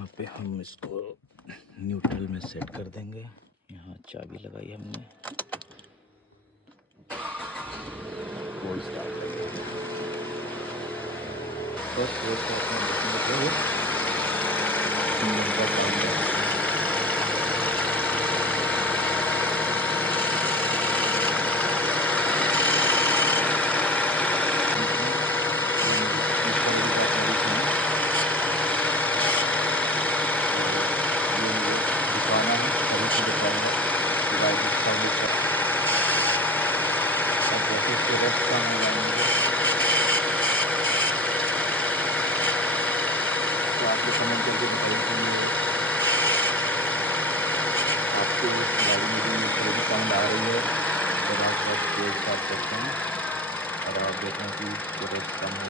यहाँ पे हम इसको न्यूट्रल में सेट कर देंगे। यहाँ चाबी लगाई हमने, कोल्ड स्टार्ट कमेंट करके बताइए कि आपको इस गाड़ी में जो साउंड आ रही है और आप बस तेज स्टार्ट करते हैं और आप देखें कि कम है।